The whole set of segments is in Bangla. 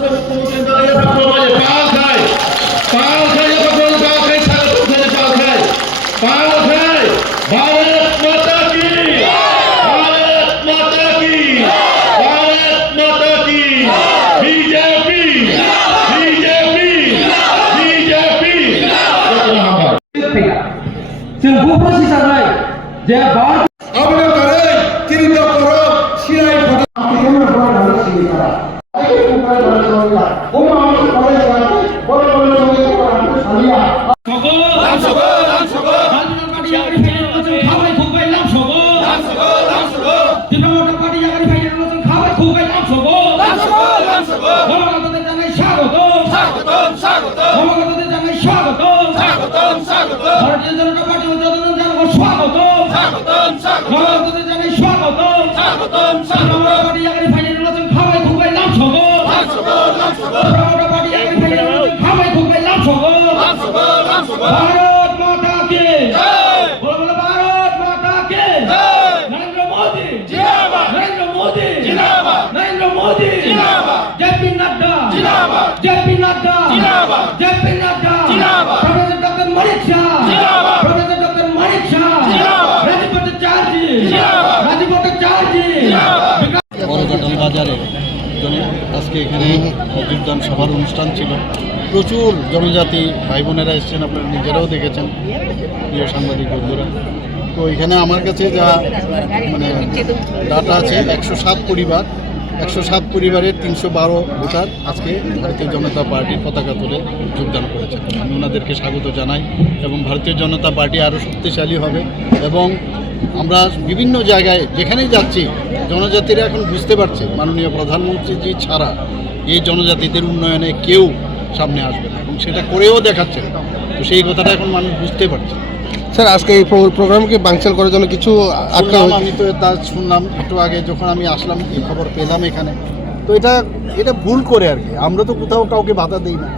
সমস্ত जों गुबुन हिसाबै जे भारत আমরা তারে চিন্তা করো সিলাই ভারতীয় জনতা পার্টি ও জনগণ জানাবো স্বাগত স্বাগত জানাই স্বাগত আমরা পার্টি আগামী ফাইনাল নির্বাচন খাওয়াই খুবই লাভ সব আমরা পার্টি আগামী ফাইনাল নির্বাচন খাওয়াই খুবই লাভ সব ভারত মাতা কে বলো বলো ভারত মাতা কে Narendra Modi Narendra Modi Narendra Modi JP Nadda JP Nadda JP Nadda বাজারে। আজকে এখানে যোগদান সভার অনুষ্ঠান ছিল। প্রচুর জনজাতি ভাই বোনেরা এসেছেন, আপনারা নিজেরাও দেখেছেন, প্রিয় সাংবাদিক বন্ধুরা। তো এখানে আমার কাছে যা মানে ডাটা আছে, একশো সাত পরিবার। একশো সাত পরিবারের তিনশো বারো ভোটার আজকে ভারতীয় জনতা পার্টির পতাকা তুলে যোগদান করেছেন। আমি ওনাদেরকে স্বাগত জানাই এবং ভারতীয় জনতা পার্টি আরও শক্তিশালী হবে এবং আমরা বিভিন্ন জায়গায় যেখানেই যাচ্ছি জনজাতিরা এখন বুঝতে পারছে মাননীয় প্রধানমন্ত্রীজি ছাড়া এই জনজাতিদের উন্নয়নে কেউ সামনে আসবে না এবং সেটা করেও দেখাচ্ছে তো সেই কথাটা এখন মানুষ বুঝতে পারছে। স্যার আজকে এই প্রোগ্রামকে বাংচাল করার জন্য কিছু আমি তো তা শুনলাম একটু আগে যখন আমি আসলাম এই খবর পেলাম এখানে। তো এটা এটা ভুল করে আর কি। আমরা তো কোথাও কাউকে বাধা দিই না।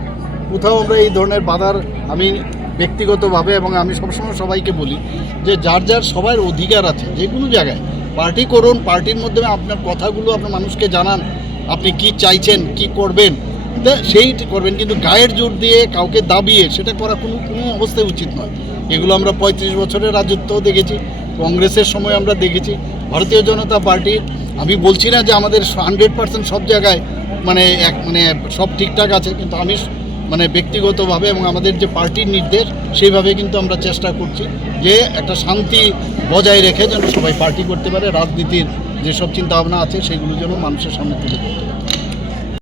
কোথাও আমরা এই ধরনের বাধার আমি ব্যক্তিগতভাবে এবং আমি সবসময় সবাইকে বলি যে যার যার সবার অধিকার আছে, যে কোনো জায়গায়, পার্টি করুন, পার্টির মাধ্যমে আপনার কথাগুলো আপনার মানুষকে জানান, আপনি কি চাইছেন, কি করবেন সেই করবেন, কিন্তু গায়ের জোর দিয়ে কাউকে দাবিয়ে সেটা করা কোনো কোনো অবস্থায় উচিত নয়। এগুলো আমরা পঁয়ত্রিশ বছরের রাজত্বও দেখেছি, কংগ্রেসের সময় আমরা দেখেছি, ভারতীয় জনতা পার্টির আমি বলছি না যে আমাদের হান্ড্রেড পার্সেন্ট সব জায়গায় মানে এক মানে সব ঠিকঠাক আছে, কিন্তু আমি মানে ব্যক্তিগতভাবে এবং আমাদের যে পার্টির নির্দেশ, সেইভাবে কিন্তু আমরা চেষ্টা করছি যে একটা শান্তি বজায় রেখে যেন সবাই পার্টি করতে পারে, রাজনীতির যেসব চিন্তাভাবনা আছে, সেগুলো যেন মানুষের সামনে তুলে ধরতে পারে।